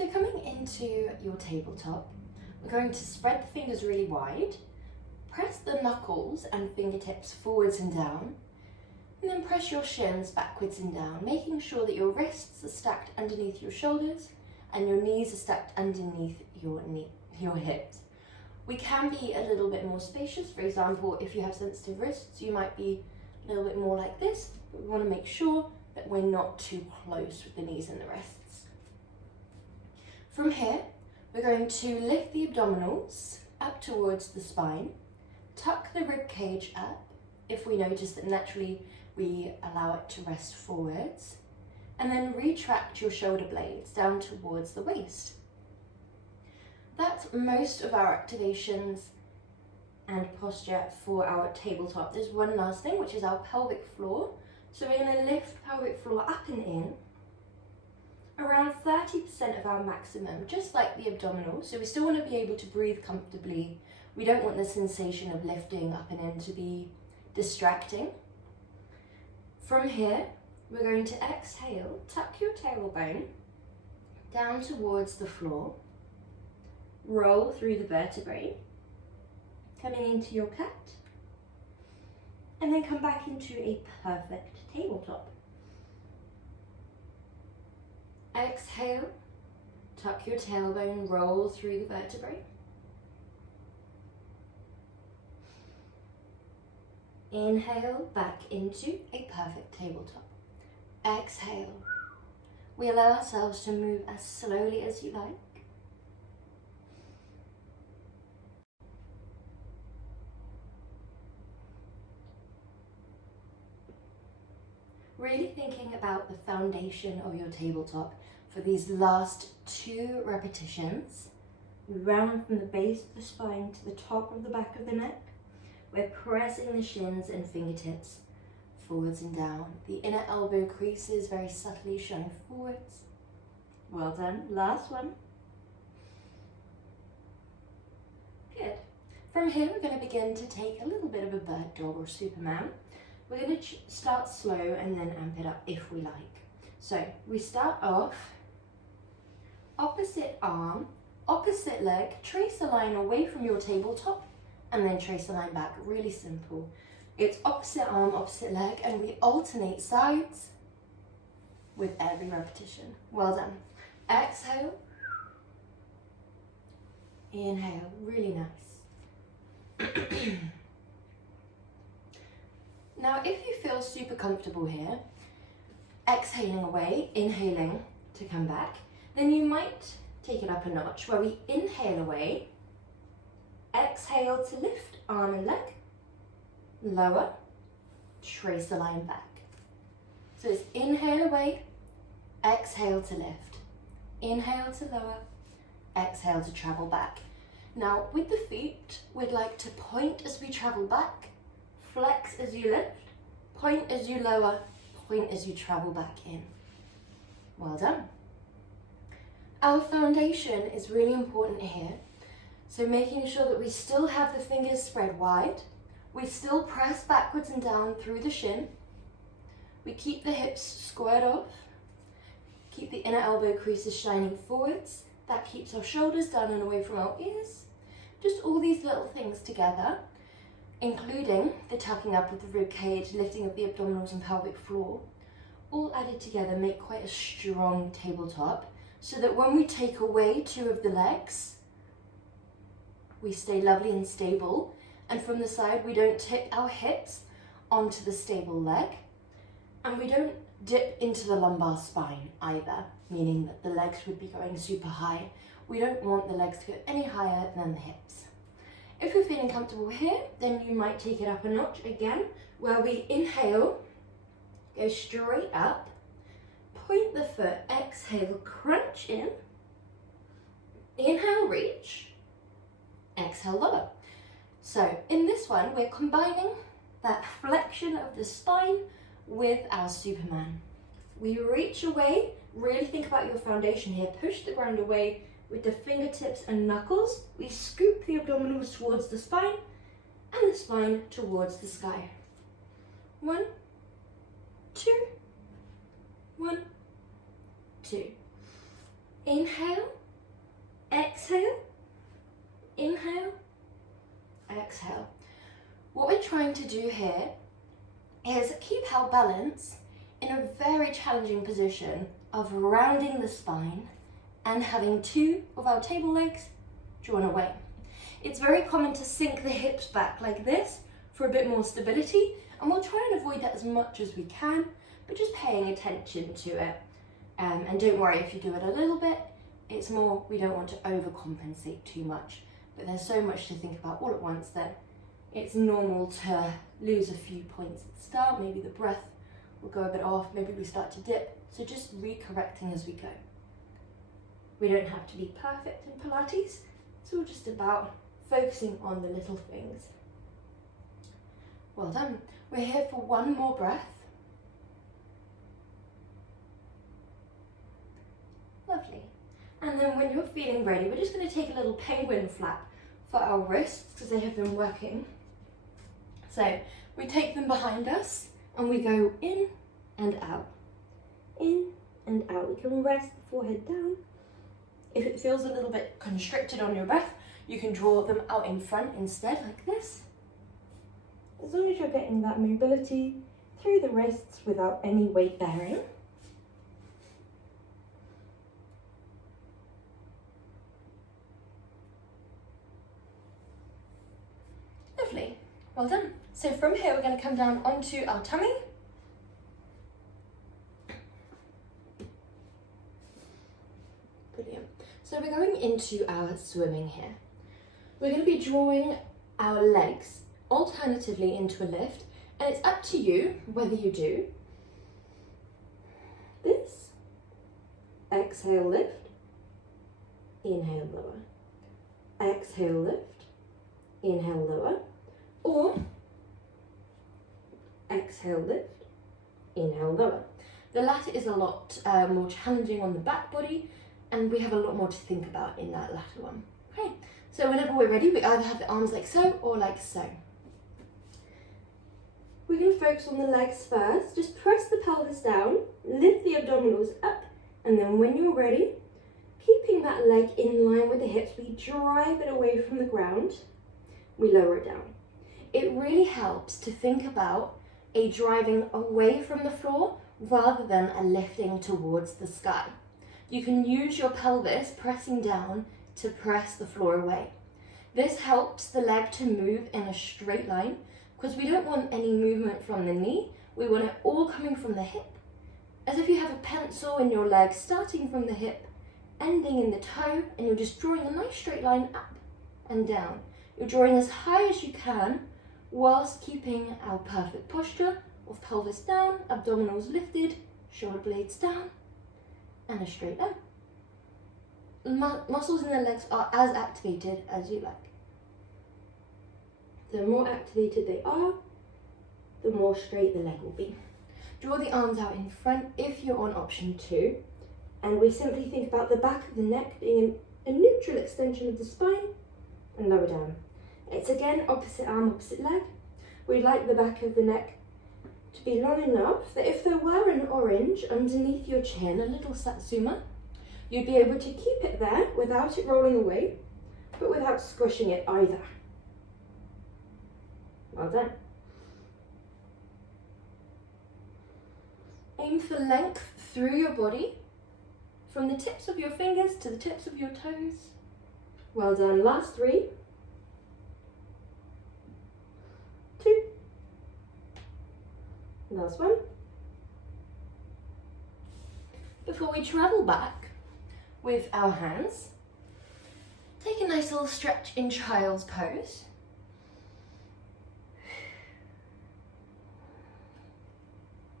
So coming into your tabletop, we're going to spread the fingers really wide, press the knuckles and fingertips forwards and down, and then press your shins backwards and down, making sure that your wrists are stacked underneath your shoulders and your knees are stacked underneath your hips. We can be a little bit more spacious. For example, if you have sensitive wrists, you might be a little bit more like this, but we want to make sure that we're not too close with the knees and the wrists. From here, we're going to lift the abdominals up towards the spine, tuck the rib cage up if we notice that naturally we allow it to rest forwards, and then retract your shoulder blades down towards the waist. That's most of our activations and posture for our tabletop. There's one last thing, which is our pelvic floor. So we're going to lift pelvic floor up and in, around 30% of our maximum, just like the abdominals. So we still want to be able to breathe comfortably. We don't want the sensation of lifting up and in to be distracting. From here, we're going to exhale, tuck your tailbone down towards the floor, roll through the vertebrae, coming into your cat, and then come back into a perfect tabletop. Exhale, tuck your tailbone, roll through the vertebrae. Inhale, back into a perfect tabletop. Exhale. We allow ourselves to move as slowly as you like. Really thinking about the foundation of your tabletop for these last 2 repetitions. We round from the base of the spine to the top of the back of the neck. We're pressing the shins and fingertips forwards and down. The inner elbow creases very subtly showing forwards. Well done. Last one. Good. From here, we're going to begin to take a little bit of a bird dog or Superman. We're going to start slow and then amp it up if we like. So we start off, opposite arm, opposite leg, trace a line away from your tabletop and then trace a line back. Really simple. It's opposite arm, opposite leg, and we alternate sides with every repetition. Well done. Exhale. Inhale. Really nice. Now, if you feel super comfortable here, exhaling away, inhaling to come back, then you might take it up a notch where we inhale away, exhale to lift arm and leg, lower, trace the line back. So it's inhale away, exhale to lift, inhale to lower, exhale to travel back. Now with the feet, we'd like to point as we travel back, flex as you lift, point as you lower, point as you travel back in. Well done. Our foundation is really important here. So making sure that we still have the fingers spread wide, we still press backwards and down through the shin, we keep the hips squared off, keep the inner elbow creases shining forwards, that keeps our shoulders down and away from our ears. Just all these little things together, including the tucking up of the rib cage, lifting of the abdominals and pelvic floor, all added together make quite a strong tabletop, so that when we take away 2 of the legs, we stay lovely and stable, and from the side we don't tip our hips onto the stable leg, and we don't dip into the lumbar spine either, meaning that the legs would be going super high. We don't want the legs to go any higher than the hips. If you're feeling comfortable here, then you might take it up a notch again, where we inhale, go straight up, point the foot, exhale, crunch in, inhale, reach, exhale, lower. So in this one, we're combining that flexion of the spine with our Superman. We reach away, really think about your foundation here, push the ground away with the fingertips and knuckles. We scoop the abdominals towards the spine and the spine towards the sky. 1, 2, 1, 2. Inhale, exhale, inhale, exhale. What we're trying to do here is keep our balance in a very challenging position of rounding the spine and having two of our table legs drawn away. It's very common to sink the hips back like this for a bit more stability, and we'll try and avoid that as much as we can, but just paying attention to it. And don't worry if you do it a little bit, it's more we don't want to overcompensate too much. But there's so much to think about all at once that it's normal to lose a few points at the start. Maybe the breath will go a bit off, maybe we start to dip. So just re-correcting as we go. We don't have to be perfect in Pilates. It's all just about focusing on the little things. Well done. We're here for one more breath. Lovely. And then when you're feeling ready, we're just going to take a little penguin flap for our wrists because they have been working. So we take them behind us and we go in and out. In and out. We can rest the forehead down. If it feels a little bit constricted on your breath, you can draw them out in front instead, like this. As long as you're getting that mobility through the wrists without any weight bearing. Lovely. Well done. So from here, we're going to come down onto our tummy. Brilliant. So we're going into our swimming here. We're going to be drawing our legs alternatively into a lift, and it's up to you whether you do this, exhale, lift, inhale, lower, exhale, lift, inhale, lower, or exhale, lift, inhale, lower. The latter is a lot more challenging on the back body, and we have a lot more to think about in that latter one. Okay, so whenever we're ready, we either have the arms like so or like so. We're going to focus on the legs first. Just press the pelvis down, lift the abdominals up, and then when you're ready, keeping that leg in line with the hips, we drive it away from the ground, we lower it down. It really helps to think about a driving away from the floor rather than a lifting towards the sky. You can use your pelvis pressing down to press the floor away. This helps the leg to move in a straight line because we don't want any movement from the knee. We want it all coming from the hip, as if you have a pencil in your leg starting from the hip, ending in the toe, and you're just drawing a nice straight line up and down. You're drawing as high as you can whilst keeping our perfect posture of pelvis down, abdominals lifted, shoulder blades down, and a straight line. Muscles in the legs are as activated as you like. The more activated they are, the more straight the leg will be. Draw the arms out in front if you're on option 2, and we simply think about the back of the neck being a neutral extension of the spine and lower down. It's again opposite arm, opposite leg. We'd like the back of the neck to be long enough that if there were an orange underneath your chin, a little satsuma, you'd be able to keep it there without it rolling away, but without squishing it either. Well done. Aim for length through your body, from the tips of your fingers to the tips of your toes. Well done. Last 3. 2. Last one. Before we travel back with our hands, take a nice little stretch in child's pose.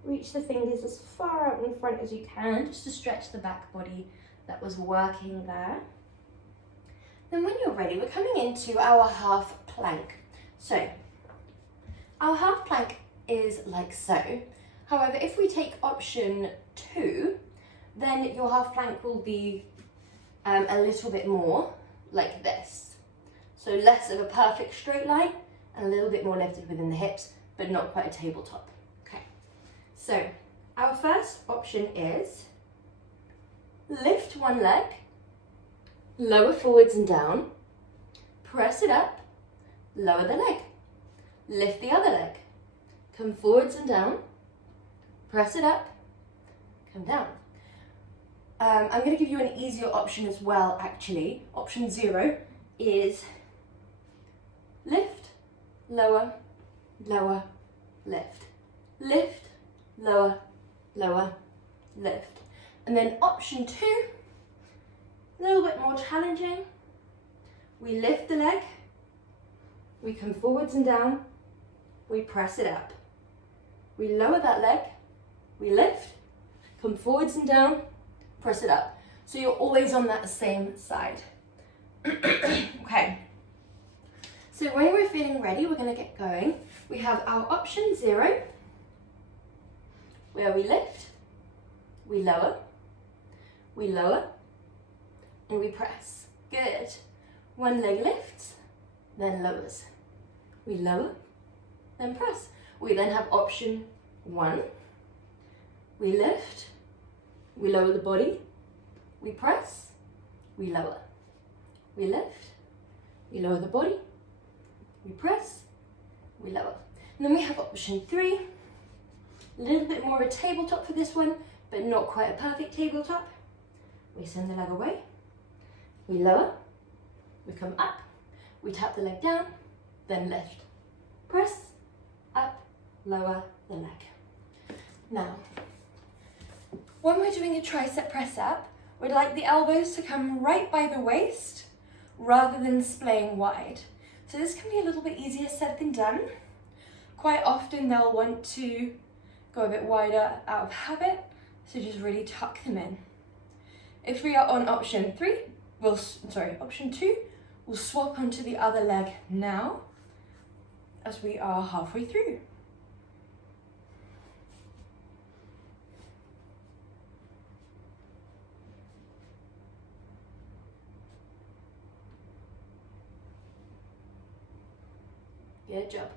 Reach the fingers as far out in front as you can, just to stretch the back body that was working there. Then when you're ready, we're coming into our half plank. So, our half plank is like so. However, if we take option 2, then your half plank will be a little bit more like this. So less of a perfect straight line and a little bit more lifted within the hips, but not quite a tabletop. Okay, so our first option is lift one leg, lower forwards and down, press it up, lower the leg, lift the other leg, come forwards and down, press it up, come down. I'm going to give you an easier option as well, actually. Option 0 is lift, lower, lower, lift, lift, lower, lower, lift. And then option 2, a little bit more challenging. We lift the leg, we come forwards and down, we press it up. We lower that leg, we lift, come forwards and down, press it up. So you're always on that same side. Okay. So when we're feeling ready, we're going to get going. We have our option 0, where we lift, we lower, and we press. Good. One leg lifts, then lowers. We lower, then press. We then have option 1. We lift, we lower the body, we press, we lower. We lift, we lower the body, we press, we lower. And then we have option 3, a little bit more of a tabletop for this one, but not quite a perfect tabletop. We send the leg away, we lower, we come up, we tap the leg down, then lift, press, up, lower the leg. Now, when we're doing a tricep press up, we'd like the elbows to come right by the waist rather than splaying wide. So this can be a little bit easier said than done. Quite often they'll want to go a bit wider out of habit, so just really tuck them in. If we are on option 2, we'll swap onto the other leg now as we are halfway through. Good job.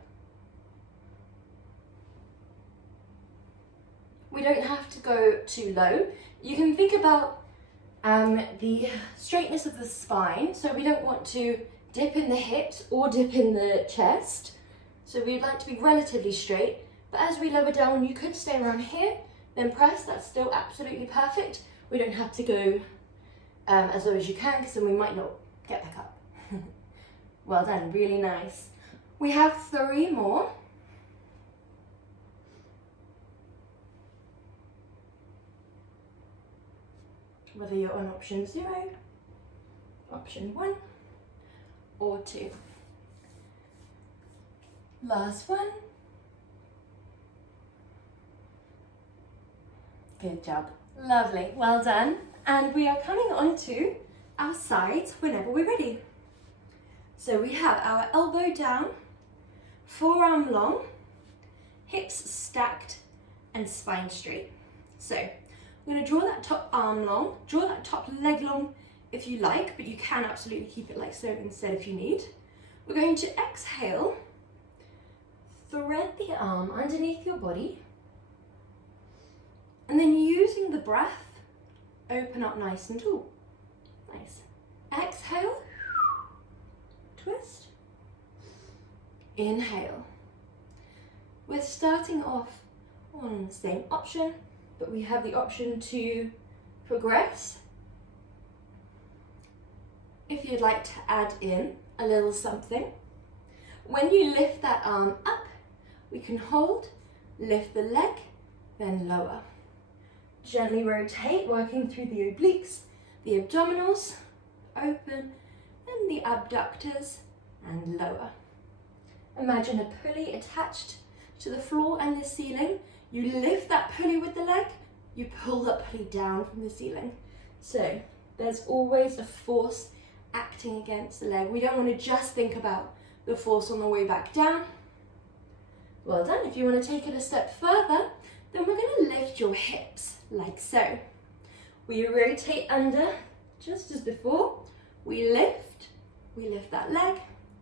We don't have to go too low. You can think about the straightness of the spine. So we don't want to dip in the hips or dip in the chest. So we'd like to be relatively straight. But as we lower down, you could stay around here, then press. That's still absolutely perfect. We don't have to go as low as you can, because then we might not get back up. Well done, really nice. We have 3 more. Whether you're on option 0, option 1, or 2. Last one. Good job. Lovely, well done. And we are coming on to our sides whenever we're ready. So we have our elbow down, forearm long, hips stacked, and spine straight. So I'm going to draw that top arm long, draw that top leg long if you like, but you can absolutely keep it like so instead if you need. We're going to exhale, thread the arm underneath your body, and then using the breath, open up nice and tall. Nice. Exhale, twist, inhale. We're starting off on the same option, but we have the option to progress. If you'd like to add in a little something, when you lift that arm up, we can hold, lift the leg, then lower. Gently rotate, working through the obliques, the abdominals, open, then the abductors, and lower. Imagine a pulley attached to the floor and the ceiling. You lift that pulley with the leg, you pull that pulley down from the ceiling. So there's always a force acting against the leg. We don't want to just think about the force on the way back down. Well done. If you want to take it a step further, then we're going to lift your hips like so. We rotate under just as before. We lift that leg,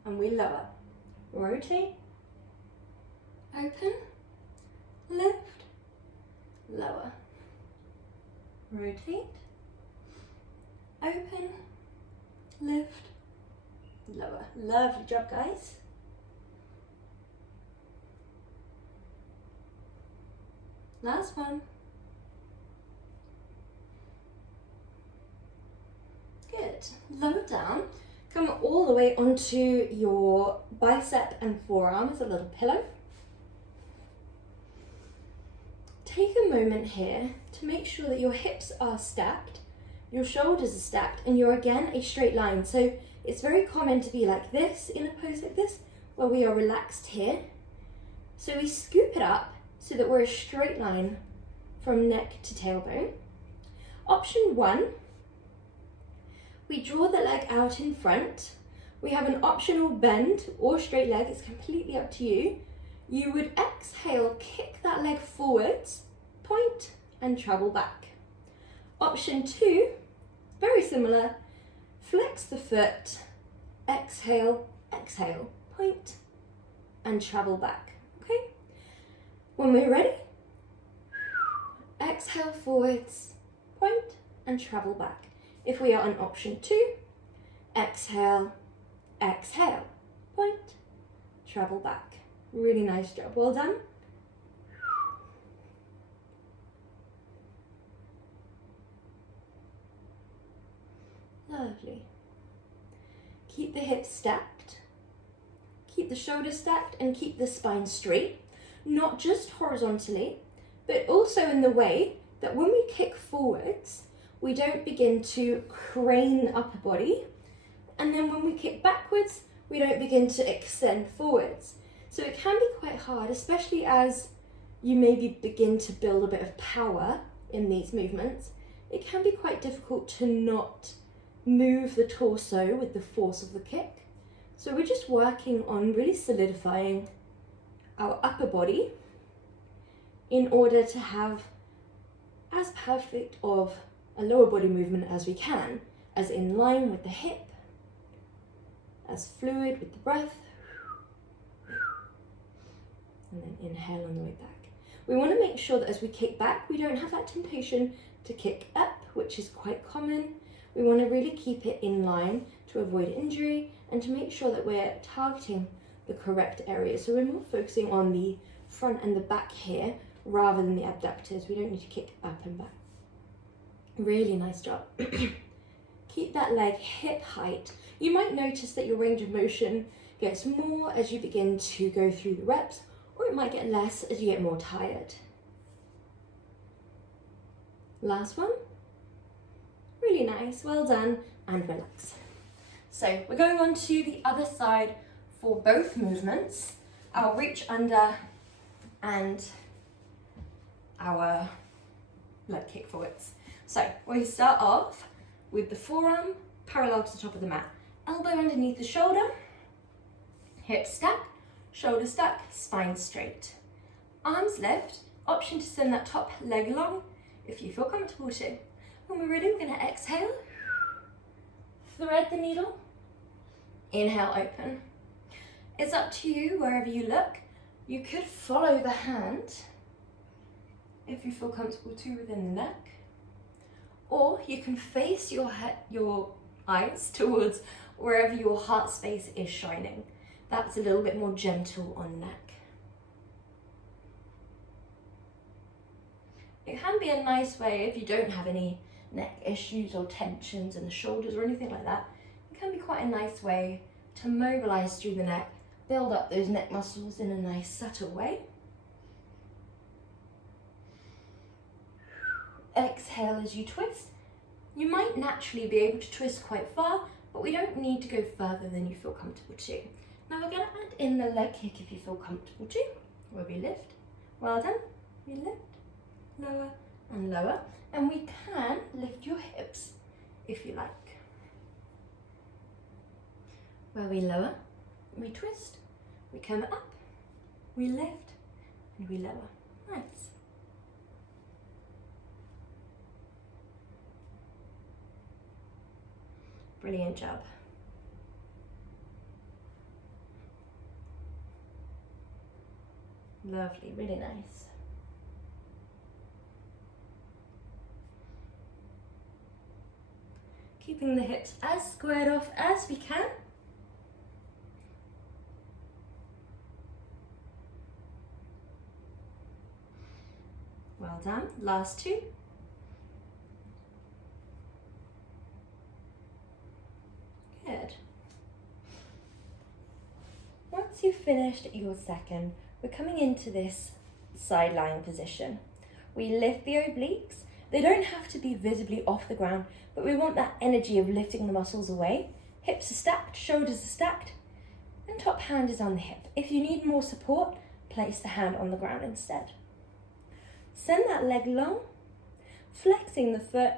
and we lower. Rotate, open, lift, lower. Rotate, lift, lower. Lovely job, guys. Last one. Good. Lower down. Come all the way onto your bicep and forearm as a little pillow. Take a moment here to make sure that your hips are stacked, your shoulders are stacked, and you're again a straight line. So it's very common to be like this in a pose like this, where we are relaxed here. So we scoop it up so that we're a straight line from neck to tailbone. Option 1, we draw the leg out in front. We have an optional bend or straight leg, it's completely up to you. You would exhale, kick that leg forwards, point and travel back. Option 2, very similar, flex the foot, exhale, exhale, point and travel back, okay? When we're ready, exhale forwards, point and travel back. If we are on option 2, exhale, exhale, point, travel back. Really nice job, well done. Lovely. Keep the hips stacked, keep the shoulders stacked and keep the spine straight, not just horizontally, but also in the way that when we kick forwards, we don't begin to crane the upper body, and then when we kick backwards, we don't begin to extend forwards. So it can be quite hard, especially as you maybe begin to build a bit of power in these movements. It can be quite difficult to not move the torso with the force of the kick. So we're just working on really solidifying our upper body in order to have as perfect of a lower body movement as we can, as in line with the hip, as fluid with the breath, and then inhale on the way back. We want to make sure that as we kick back, we don't have that temptation to kick up, which is quite common. We want to really keep it in line to avoid injury and to make sure that we're targeting the correct area. So we're more focusing on the front and the back here rather than the abductors. We don't need to kick up and back. Really nice job. Keep that leg hip height. You might notice that your range of motion gets more as you begin to go through the reps, or it might get less as you get more tired. Last one. Really nice, well done, and relax. So we're going on to the other side for both movements. Our reach under and our leg kick forwards. So we start off with the forearm parallel to the top of the mat. Elbow underneath the shoulder, hips stack, shoulder stack, spine straight. Arms lift, option to send that top leg long if you feel comfortable to. When we're ready, we're going to exhale, thread the needle, inhale, open. It's up to you wherever you look. You could follow the hand if you feel comfortable to within the neck, or you can face your eyes towards wherever your heart space is shining. That's a little bit more gentle on neck. It can be a nice way if you don't have any neck issues or tensions in the shoulders or anything like that. It can be quite a nice way to mobilize through the neck, build up those neck muscles in a nice subtle way. Exhale as you twist. You might naturally be able to twist quite far, but we don't need to go further than you feel comfortable to. Now we're going to add in the leg kick if you feel comfortable to, where we lift. Well done. We lift, lower and lower, and we can lift your hips if you like. Where we lower, we twist, we come up, we lift, and we lower. Nice. Brilliant job. Lovely, really nice. Keeping the hips as squared off as we can. Well done. Last two. Good. Once you've finished your second, we're coming into this side lying position. We lift the obliques. They don't have to be visibly off the ground, but we want that energy of lifting the muscles away. Hips are stacked, shoulders are stacked, and top hand is on the hip. If you need more support, place the hand on the ground instead. Send that leg long, flexing the foot,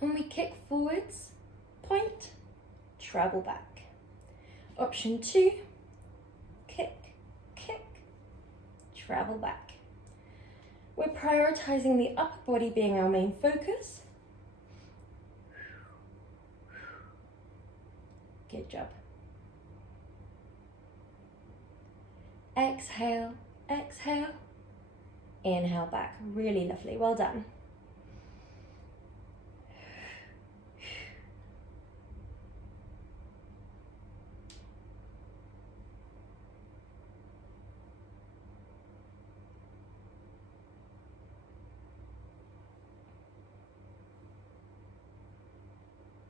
and we kick forwards, point, travel back. Option 2, kick, kick, travel back. We're prioritizing the upper body being our main focus. Good job. Exhale, exhale. Inhale back. Really lovely. Well done.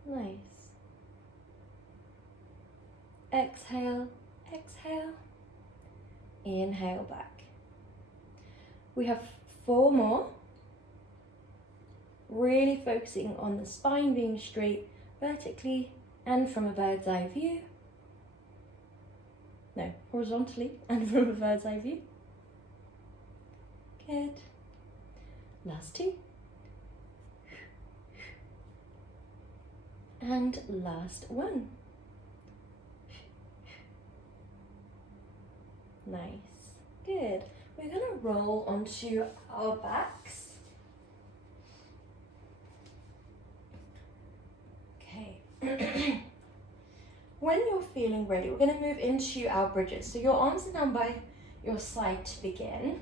Nice. Exhale, exhale. Inhale back. We have 4 more. Really focusing on the spine being straight vertically and from a bird's eye view. No, horizontally and from a bird's eye view. Good. Last 2. And last 1. Nice. Good. We're going to roll onto our backs. Okay. When you're feeling ready, we're going to move into our bridges. So your arms are down by your side to begin.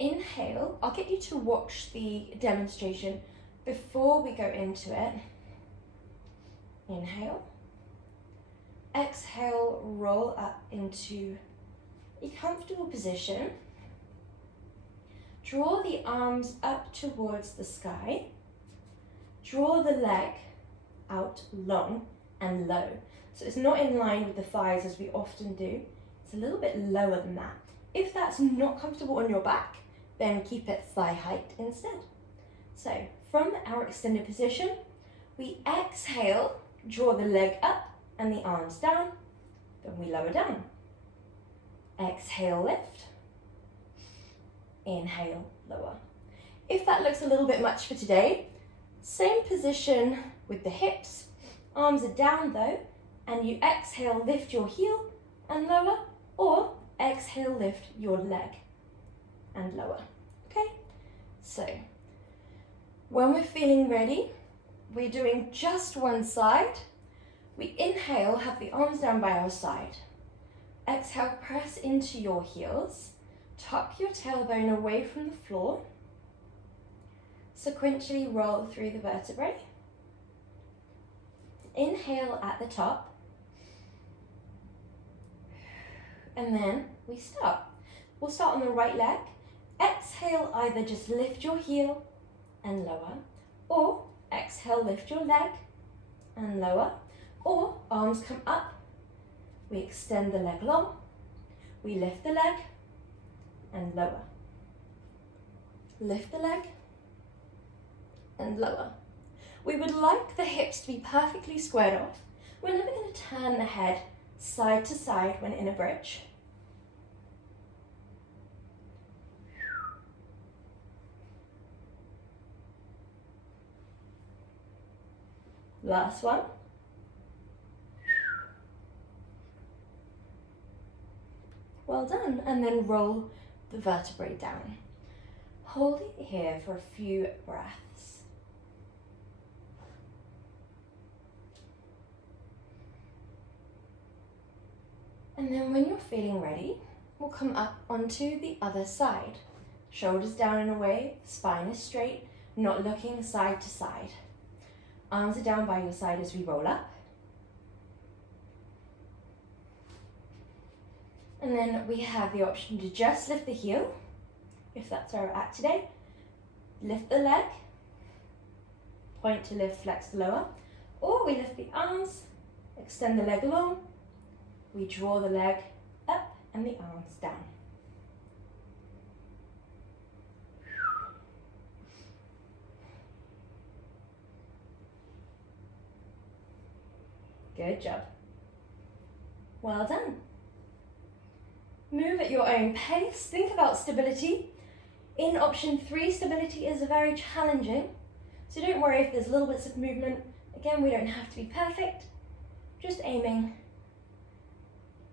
Inhale. I'll get you to watch the demonstration before we go into it. Inhale. Exhale, roll up into a comfortable position. Draw the arms up towards the sky. Draw the leg out long and low. So it's not in line with the thighs as we often do. It's a little bit lower than that. If that's not comfortable on your back, then keep it thigh height instead. So from our extended position, we exhale, draw the leg up and the arms down, then we lower down. Exhale, lift. Inhale, lower. If that looks a little bit much for today, same position with the hips. Arms are down though, and you exhale, lift your heel and lower, or exhale, lift your leg and lower. Okay? So, when we're feeling ready, we're doing just one side. We inhale, have the arms down by our side. Exhale, press into your heels. Tuck your tailbone away from the floor. Sequentially roll through the vertebrae. Inhale at the top. And then we start. We'll start on the right leg. Exhale, either just lift your heel and lower, or exhale, lift your leg and lower, or arms come up. We extend the leg long, we lift the leg and lower. Lift the leg and lower. We would like the hips to be perfectly squared off. We're never going to turn the head side to side when in a bridge. Last one. Well done. And then roll the vertebrae down. Hold it here for a few breaths. And then when you're feeling ready, we'll come up onto the other side. Shoulders down and away, spine is straight, not looking side to side. Arms are down by your side as we roll up. And then we have the option to just lift the heel, if that's where we're at today. Lift the leg, point to lift, flex the lower, or we lift the arms, extend the leg long, we draw the leg up and the arms down. Good job. Well done. Move at your own pace. Think about stability. In option 3, stability is very challenging, so don't worry if there's little bits of movement. Again, we don't have to be perfect, just aiming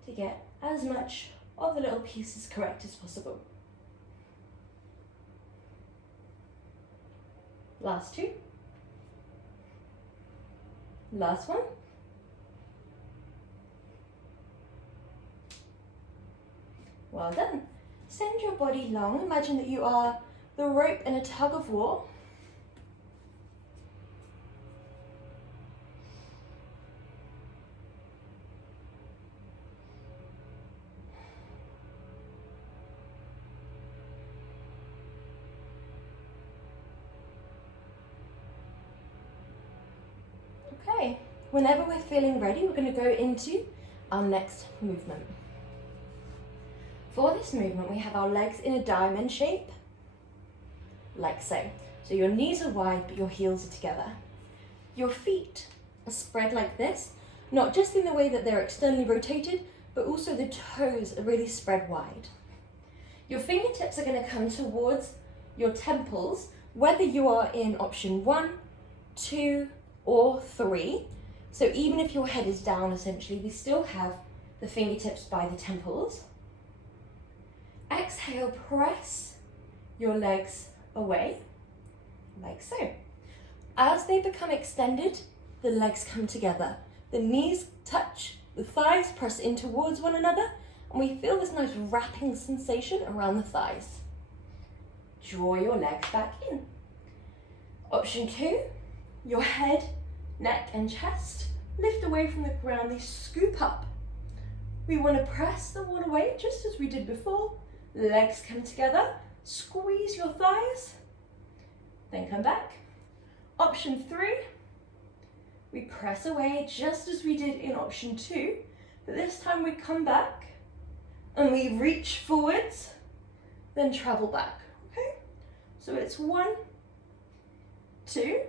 to get as much of the little pieces correct as possible. Last 2. Last one. Well done. Send your body long. Imagine that you are the rope in a tug of war. Okay, whenever we're feeling ready, we're going to go into our next movement. For this movement, we have our legs in a diamond shape, like so. So your knees are wide, but your heels are together. Your feet are spread like this, not just in the way that they're externally rotated, but also the toes are really spread wide. Your fingertips are going to come towards your temples, whether you are in option 1, 2, or 3. So even if your head is down, essentially, we still have the fingertips by the temples. Exhale, press your legs away, like so. As they become extended, the legs come together. The knees touch, the thighs press in towards one another, and we feel this nice wrapping sensation around the thighs. Draw your legs back in. Option 2, your head, neck, and chest lift away from the ground, they scoop up. We want to press the wall away, just as we did before. Legs come together, squeeze your thighs, then come back. Option 3, we press away just as we did in option 2, but this time we come back and we reach forwards, then travel back, okay? So it's 1, 2,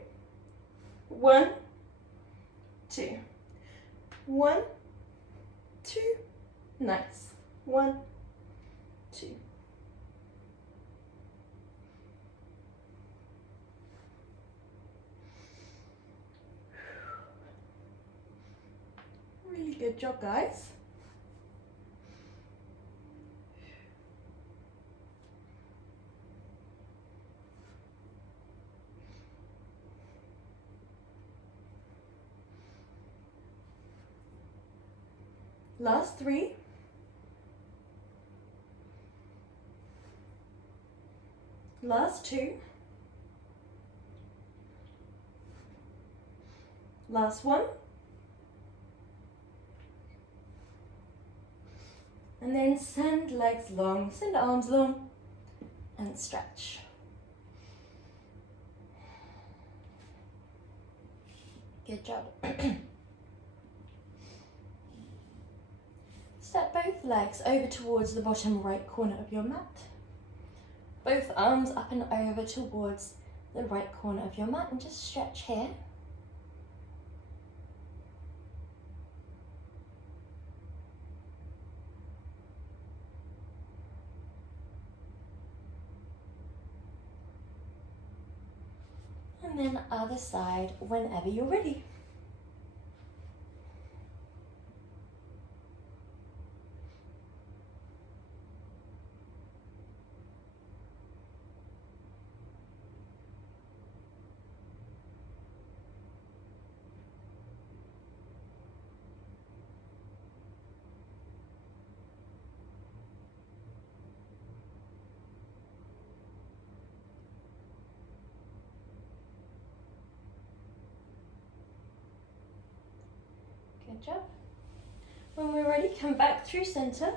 1, 2, 1, 2, nice, 1, 2. Really good job, guys. Last 3. Last 2. Last 1. And then send legs long, send arms long, and stretch. Good job. Step both legs over towards the bottom right corner of your mat. Both arms up and over towards the right corner of your mat, and just stretch here. And then other side whenever you're ready. Good job. When we're ready, come back through center,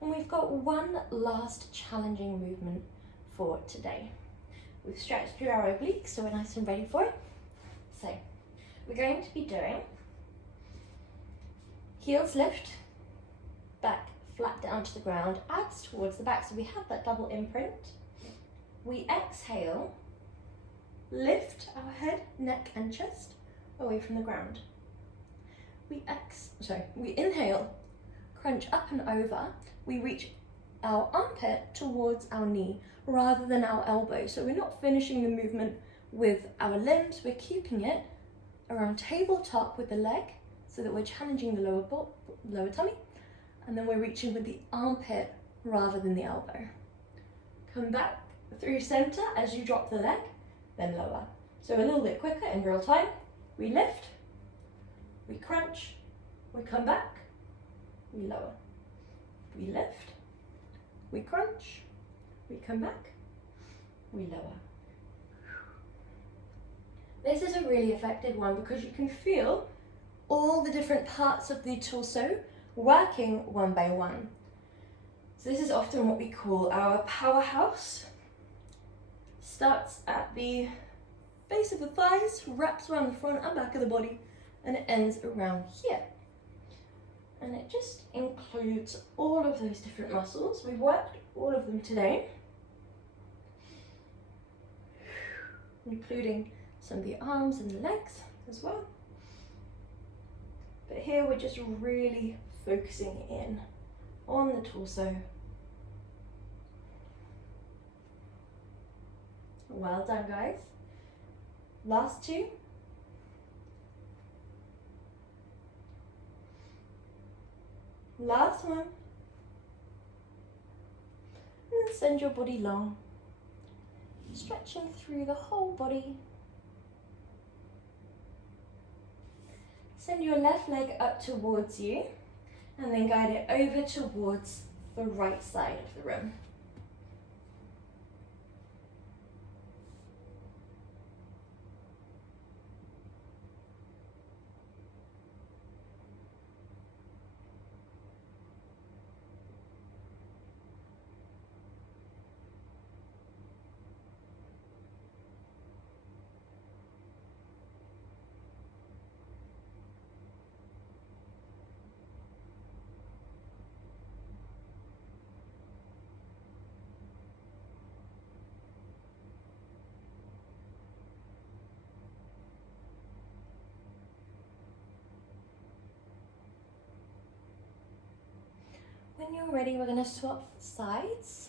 and we've got one last challenging movement for today. We've stretched through our obliques, so we're nice and ready for it. So we're going to be doing heels lift, back flat down to the ground, abs towards the back, so we have that double imprint. We exhale, lift our head, neck and chest away from the ground. We inhale, crunch up and over. We reach our armpit towards our knee rather than our elbow. So we're not finishing the movement with our limbs, we're keeping it around tabletop with the leg so that we're challenging the lower tummy, and then we're reaching with the armpit rather than the elbow. Come back through center as you drop the leg, then lower. So a little bit quicker in real time. We lift, we crunch, we come back, we lower. We lift, we crunch, we come back, we lower. This is a really effective one because you can feel all the different parts of the torso working one by one. So this is often what we call our powerhouse. Starts at the base of the thighs, wraps around the front and back of the body, and it ends around here. And it just includes all of those different muscles. We've worked all of them today, including some of the arms and the legs as well. But here we're just really focusing in on the torso. Well done, guys. Last two. Last one. And then send your body long, stretching through the whole body. Send your left leg up towards you and then guide it over towards the right side of the room. When you're ready, we're going to swap sides.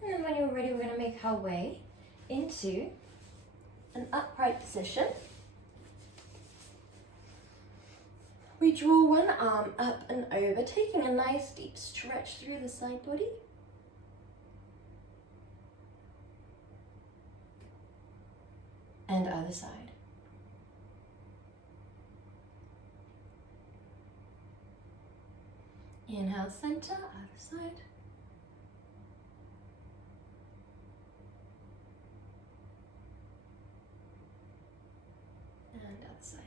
And then when you're ready, we're going to make our way into an upright position. We draw one arm up and over, taking a nice deep stretch through the side body. And other side. Inhale, center, other side. And other side.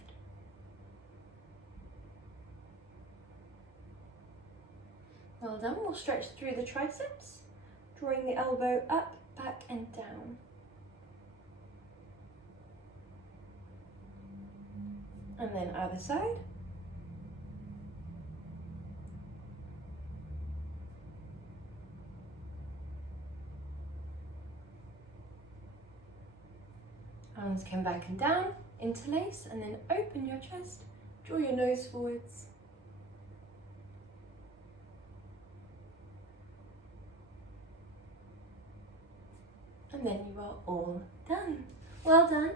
Well done. We'll stretch through the triceps, drawing the elbow up, back and down. And then other side. Arms come back and down, interlace, and then open your chest, draw your nose forwards. And then you are all done. Well done.